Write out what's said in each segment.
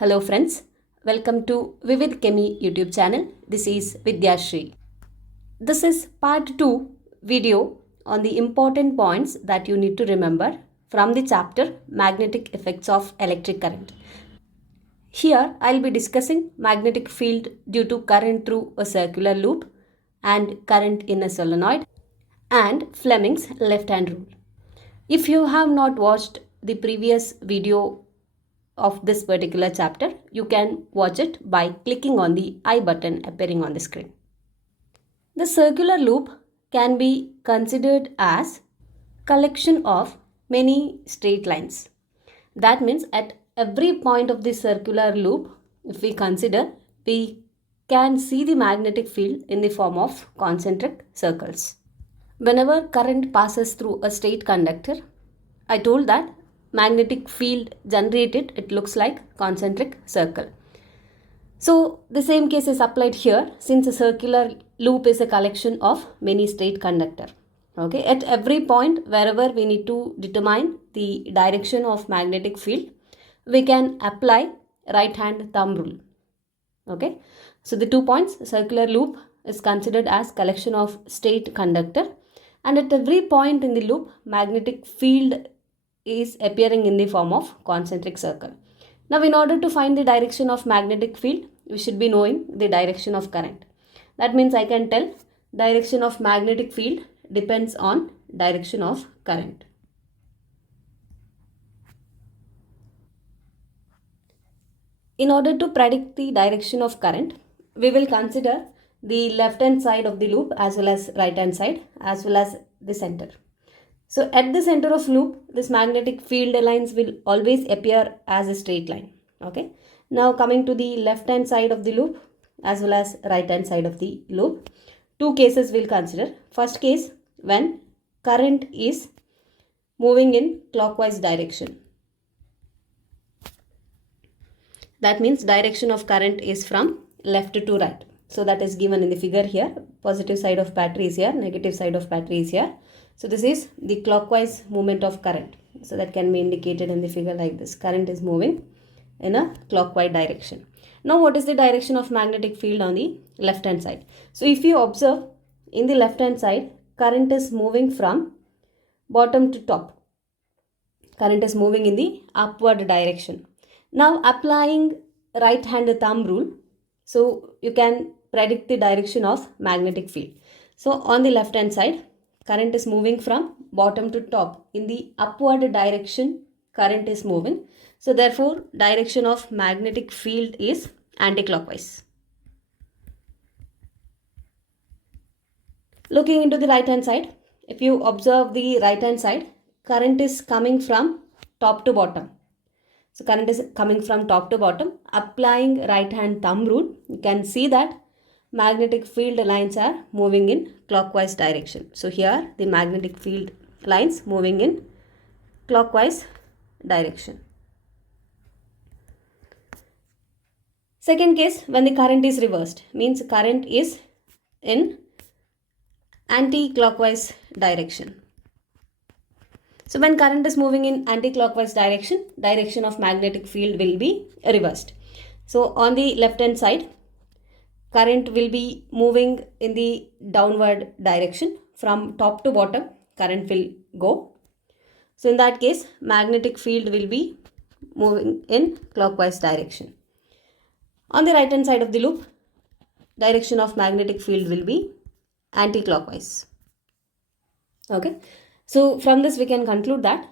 Hello friends, welcome to Vivid Chemi YouTube channel. This is Vidyashri. This is part 2 video on the important points that you need to remember from the chapter Magnetic Effects of Electric Current. Here I'll be discussing magnetic field due to current through a circular loop and current in a solenoid and Fleming's left-hand rule. If you have not watched the previous video of this particular chapter, you can watch it by clicking on the I button appearing on the screen. The circular loop can be considered as collection of many straight lines. That means at every point of the circular loop, if we consider, we can see the magnetic field in the form of concentric circles. Whenever current passes through a straight conductor, I told that magnetic field generated, it looks like concentric circle. So the same case is applied here, since a circular loop is a collection of many straight conductor. Okay, at every point wherever we need to determine the direction of magnetic field, we can apply right hand thumb rule. Okay, so the 2 points, circular loop is considered as collection of straight conductor, and at every point in the loop, magnetic field is appearing in the form of concentric circle. Now, in order to find the direction of magnetic field, we should be knowing the direction of current. That means I can tell direction of magnetic field depends on direction of current. In order to predict the direction of current, we will consider the left hand side of the loop as well as right hand side as well as the center. So at the center of loop, this magnetic field lines will always appear as a straight line. Okay. Now coming to the left hand side of the loop as well as right hand side of the loop, two cases we'll consider. First case, when current is moving in clockwise direction. That means direction of current is from left to right. So that is given in the figure here. Positive side of battery is here, negative side of battery is here. So this is the clockwise movement of current. So that can be indicated in the figure like this. Current is moving in a clockwise direction. Now what is the direction of magnetic field on the left hand side? So if you observe in the left hand side, current is moving from bottom to top. Current is moving in the upward direction. Now applying right hand thumb rule, so you can predict the direction of magnetic field. So on the left hand side, current is moving from bottom to top. In the upward direction, current is moving. So therefore, direction of magnetic field is anti-clockwise. Looking into the right hand side, if you observe the right hand side, current is coming from top to bottom. So current is coming from top to bottom. Applying right hand thumb rule, you can see that magnetic field lines are moving in clockwise direction. So here the magnetic field lines moving in clockwise direction. Second case, when the current is reversed, means current is in anti-clockwise direction. So when current is moving in anti-clockwise direction, direction of magnetic field will be reversed. So on the left hand side, current will be moving in the downward direction. From top to bottom, current will go. So in that case, magnetic field will be moving in clockwise direction. On the right hand side of the loop, direction of magnetic field will be anti-clockwise. Okay. So from this we can conclude that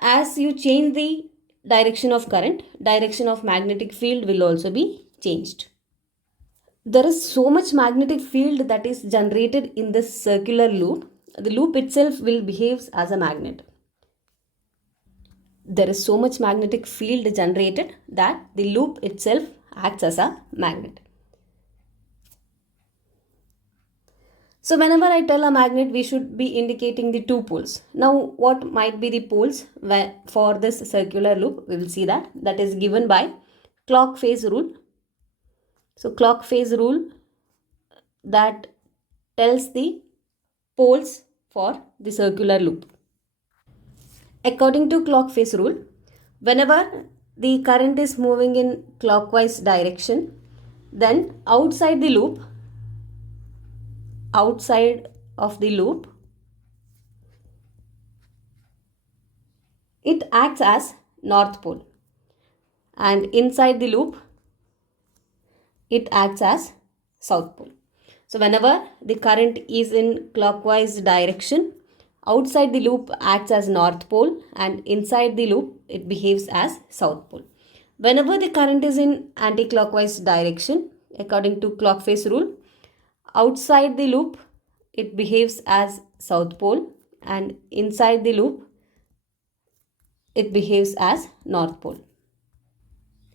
as you change the direction of current, direction of magnetic field will also be changed. There is so much magnetic field that is generated in this circular loop. The loop itself will behave as a magnet. There is so much magnetic field generated that the loop itself acts as a magnet. So whenever I tell a magnet, we should be indicating the two poles. Now what might be the poles for this circular loop? We will see that. That is given by clock phase rule. So clock phase rule that tells the poles for the circular loop. According to clock phase rule, whenever the current is moving in clockwise direction, then outside of the loop, it acts as north pole, and inside the loop it acts as south pole. So whenever the current is in clockwise direction, outside the loop acts as north pole and inside the loop it behaves as south pole. Whenever the current is in anti-clockwise direction, according to clock phase rule, outside the loop it behaves as south pole and inside the loop it behaves as north pole.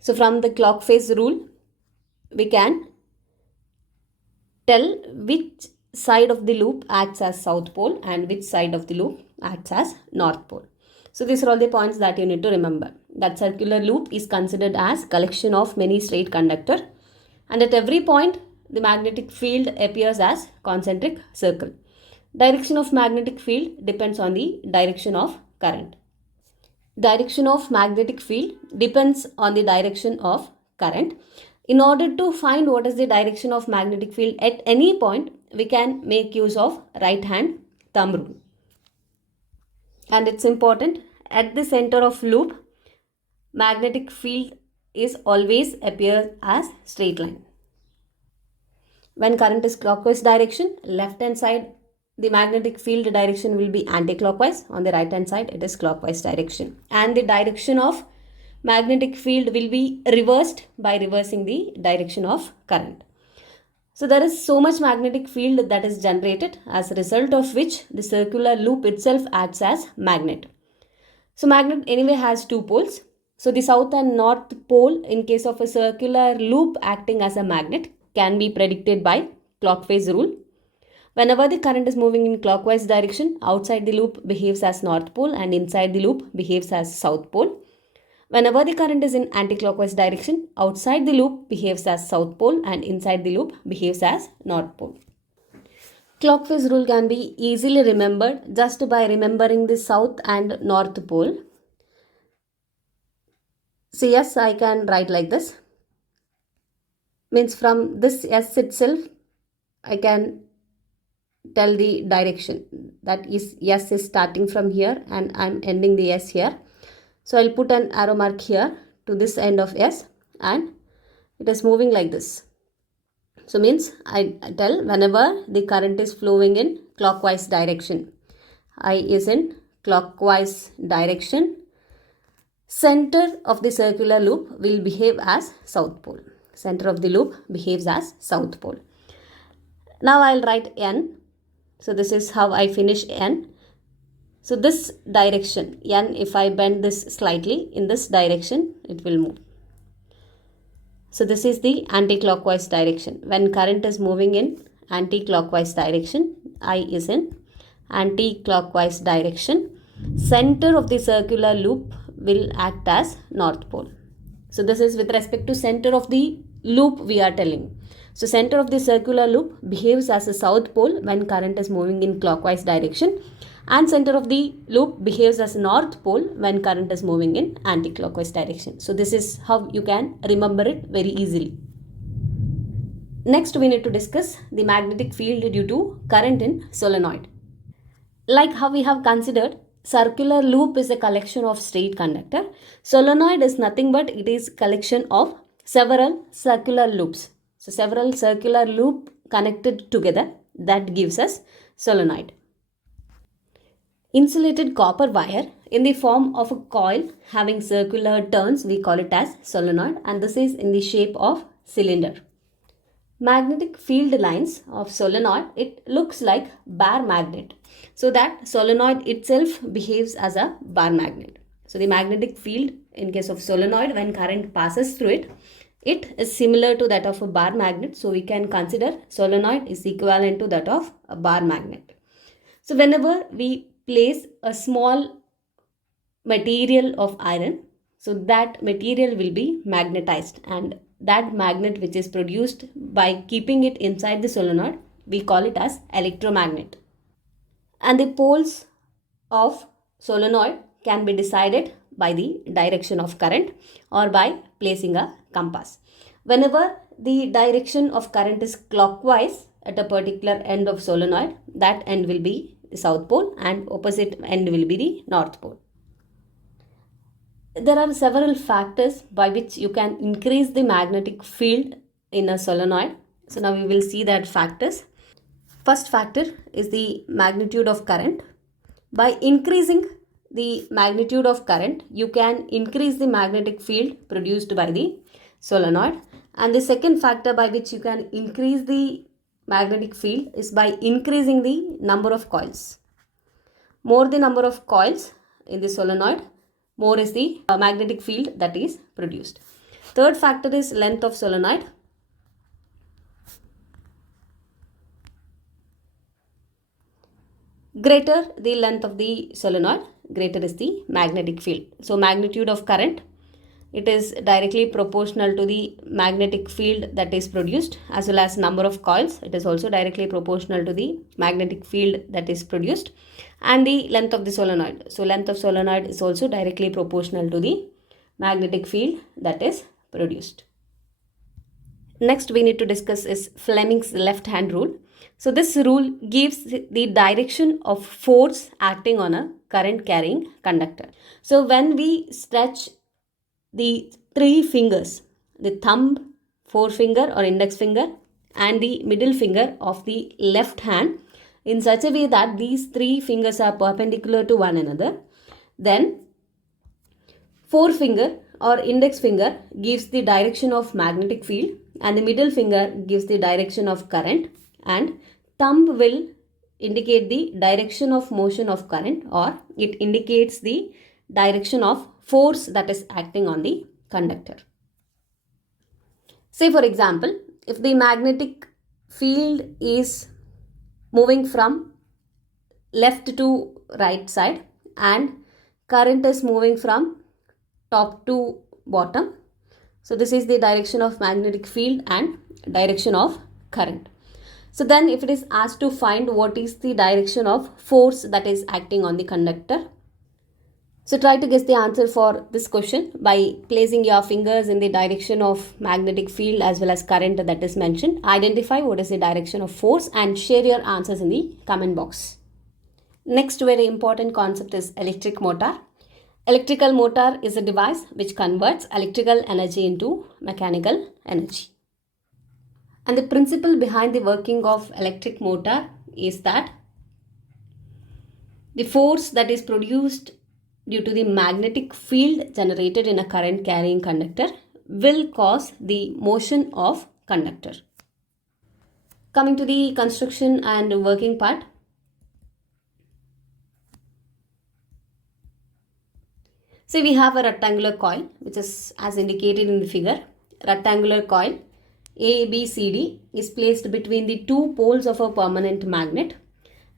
So from the clock phase rule, we can tell which side of the loop acts as south pole and which side of the loop acts as north pole. So these are all the points that you need to remember. That circular loop is considered as collection of many straight conductor, and at every point the magnetic field appears as concentric circle. Direction of magnetic field depends on the direction of current. Direction of magnetic field depends on the direction of current. In order to find what is the direction of magnetic field at any point, we can make use of right hand thumb rule. And it's important, at the center of loop, magnetic field is always appear as straight line. When current is clockwise direction, left hand side the magnetic field direction will be anti-clockwise. On the right hand side it is clockwise direction, and the direction of magnetic field will be reversed by reversing the direction of current. So there is so much magnetic field that is generated, as a result of which the circular loop itself acts as magnet. So magnet anyway has two poles. So the south and north pole in case of a circular loop acting as a magnet can be predicted by clock phase rule. Whenever the current is moving in clockwise direction, outside the loop behaves as north pole and inside the loop behaves as south pole. Whenever the current is in anti-clockwise direction, outside the loop behaves as south pole and inside the loop behaves as north pole. Clock phase rule can be easily remembered just by remembering the south and north pole. So yes, I can write like this. Means from this S itself, I can tell the direction, that is S is starting from here and I am ending the S here. So I'll put an arrow mark here to this end of S and it is moving like this. So means I tell whenever the current is flowing in clockwise direction, I is in clockwise direction, center of the circular loop will behave as south pole. Center of the loop behaves as south pole. Now I'll write N. So this is how I finish N. So this direction, N, if I bend this slightly, in this direction, it will move. So this is the anti-clockwise direction. When current is moving in anti-clockwise direction, I is in anti-clockwise direction. Center of the circular loop will act as north pole. So this is with respect to center of the loop we are telling. So center of the circular loop behaves as a south pole when current is moving in clockwise direction, and center of the loop behaves as north pole when current is moving in anti-clockwise direction. So this is how you can remember it very easily. Next we need to discuss the magnetic field due to current in solenoid. Like how we have considered circular loop is a collection of straight conductor, solenoid is nothing but it is collection of several circular loops. So several circular loop connected together, that gives us solenoid. Insulated copper wire in the form of a coil having circular turns, we call it as solenoid, and this is in the shape of cylinder. Magnetic field lines of solenoid, it looks like bar magnet. So that solenoid itself behaves as a bar magnet. So the magnetic field in case of solenoid, when current passes through it, it is similar to that of a bar magnet. So we can consider solenoid is equivalent to that of a bar magnet. So whenever we place a small material of iron, so that material will be magnetized, and that magnet which is produced by keeping it inside the solenoid, we call it as electromagnet. And the poles of solenoid can be decided by the direction of current or by placing a compass. Whenever the direction of current is clockwise at a particular end of solenoid, that end will be the south pole and opposite end will be the north pole. There are several factors by which you can increase the magnetic field in a solenoid. So now we will see that factors. First factor is the magnitude of current. By increasing the magnitude of current, you can increase the magnetic field produced by the solenoid. And the second factor by which you can increase the magnetic field is by increasing the number of coils. More the number of coils in the solenoid, more is the magnetic field that is produced. Third factor is length of solenoid. Greater the length of the solenoid, greater is the magnetic field. So magnitude of current, it is directly proportional to the magnetic field that is produced, as well as number of coils. It is also directly proportional to the magnetic field that is produced, and the length of the solenoid. So length of solenoid is also directly proportional to the magnetic field that is produced. Next we need to discuss is Fleming's left hand rule. So this rule gives the direction of force acting on a current carrying conductor. So when we stretch the three fingers, the thumb, forefinger or index finger and the middle finger of the left hand in such a way that these three fingers are perpendicular to one another, then forefinger or index finger gives the direction of magnetic field and the middle finger gives the direction of current, and thumb will indicate the direction of motion of current, or it indicates the direction of force that is acting on the conductor. Say for example, if the magnetic field is moving from left to right side and current is moving from top to bottom, so this is the direction of magnetic field and direction of current. So then if it is asked to find what is the direction of force that is acting on the conductor, so try to guess the answer for this question by placing your fingers in the direction of magnetic field as well as current that is mentioned. Identify what is the direction of force and share your answers in the comment box. Next very important concept is electric motor. Electrical motor is a device which converts electrical energy into mechanical energy. And the principle behind the working of electric motor is that the force that is produced due to the magnetic field generated in a current carrying conductor will cause the motion of conductor. Coming to the construction and working part. So we have a rectangular coil which is as indicated in the figure. Rectangular coil ABCD is placed between the two poles of a permanent magnet,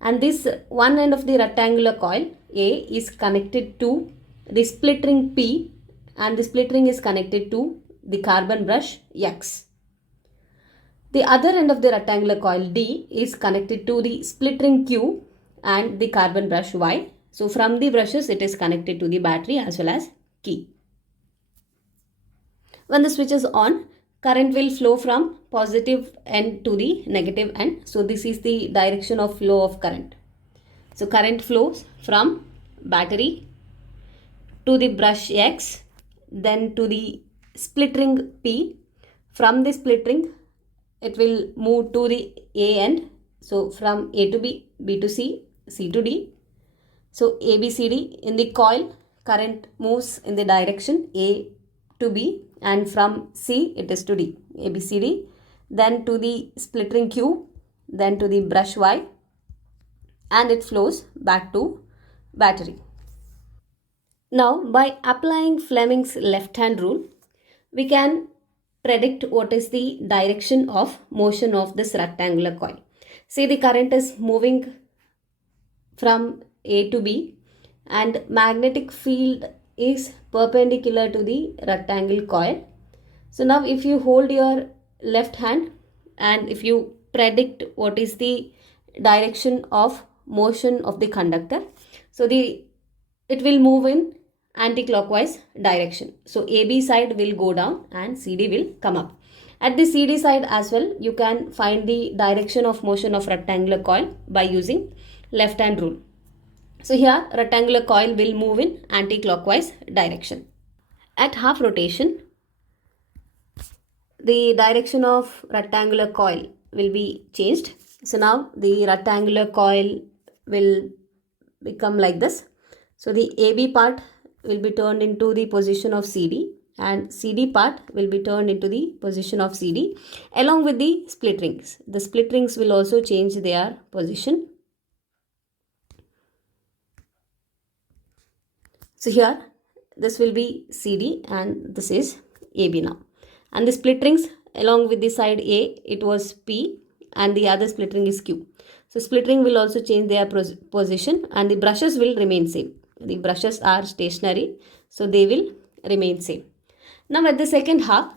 and this one end of the rectangular coil A is connected to the split ring P, and the split ring is connected to the carbon brush X. The other end of the rectangular coil D is connected to the split ring Q and the carbon brush Y. So from the brushes it is connected to the battery as well as key. When the switch is on, current will flow from positive end to the negative end. So this is the direction of flow of current. So current flows from battery to the brush X, then to the split ring P. From the split ring, it will move to the A end. So from A to B, B to C, C to D. So ABCD in the coil, current moves in the direction A to B, and from C it is to D. ABCD, then to the split ring Q, then to the brush Y, and it flows back to battery. Now by applying Fleming's left hand rule, we can predict what is the direction of motion of this rectangular coil. See, the current is moving from A to B and magnetic field is perpendicular to the rectangle coil. So now if you hold your left hand and if you predict what is the direction of motion of the conductor, so it will move in anti-clockwise direction. So AB side will go down and CD will come up. At the CD side as well, you can find the direction of motion of rectangular coil by using left hand rule. So here rectangular coil will move in anti-clockwise direction. At half rotation, the direction of rectangular coil will be changed. So now the rectangular coil will become like this. So the AB part will be turned into the position of CD and CD part will be turned into the position of CD along with the split rings. The split rings will also change their position. So here this will be CD and this is AB now. And the split rings along with the side A, it was P and the other split ring is Q. So split ring will also change their position and the brushes will remain same. The brushes are stationary, so they will remain same. Now at the second half,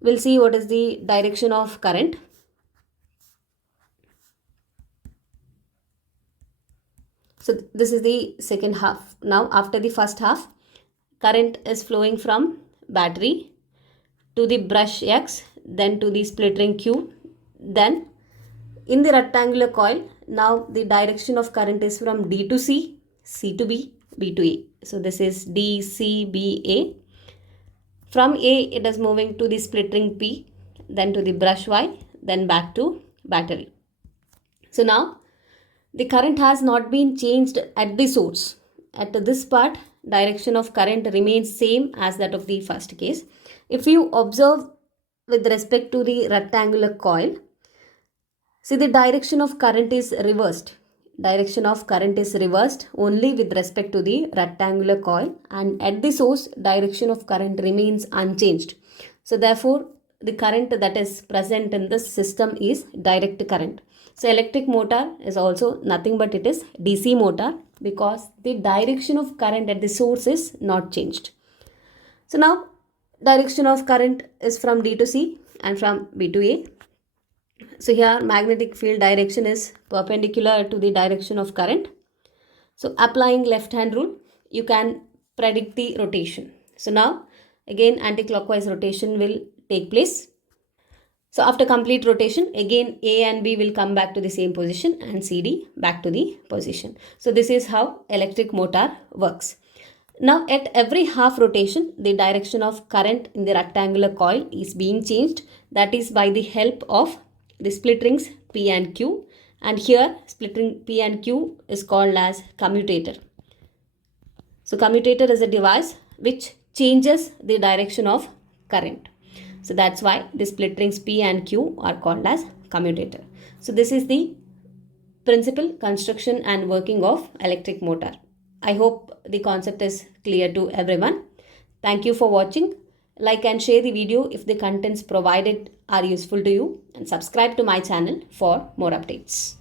we'll see what is the direction of current. So this is the second half. Now after the first half, current is flowing from battery to the brush X, then to the split ring Q, then in the rectangular coil, now the direction of current is from D to C, C to B, B to A. So this is D, C, B, A. From A, it is moving to the split ring P, then to the brush Y, then back to battery. So now the current has not been changed at the source. At this part, direction of current remains same as that of the first case. If you observe with respect to the rectangular coil, see the direction of current is reversed. Direction of current is reversed only with respect to the rectangular coil, and at the source direction of current remains unchanged. So therefore the current that is present in this system is direct current. So electric motor is also nothing but it is DC motor because the direction of current at the source is not changed. So now direction of current is from D to C and from B to A. So here magnetic field direction is perpendicular to the direction of current. So applying left hand rule, you can predict the rotation. So now again anti-clockwise rotation will take place. So after complete rotation, again A and B will come back to the same position and CD back to the position. So this is how electric motor works. Now at every half rotation, the direction of current in the rectangular coil is being changed. That is by the help of the split rings P and Q. And here split ring P and Q is called as commutator. So commutator is a device which changes the direction of current. So that's why the split rings P and Q are called as commutator. So this is the principle, construction and working of electric motor. I hope the concept is clear to everyone. Thank you for watching. Like and share the video if the contents provided are useful to you, and subscribe to my channel for more updates.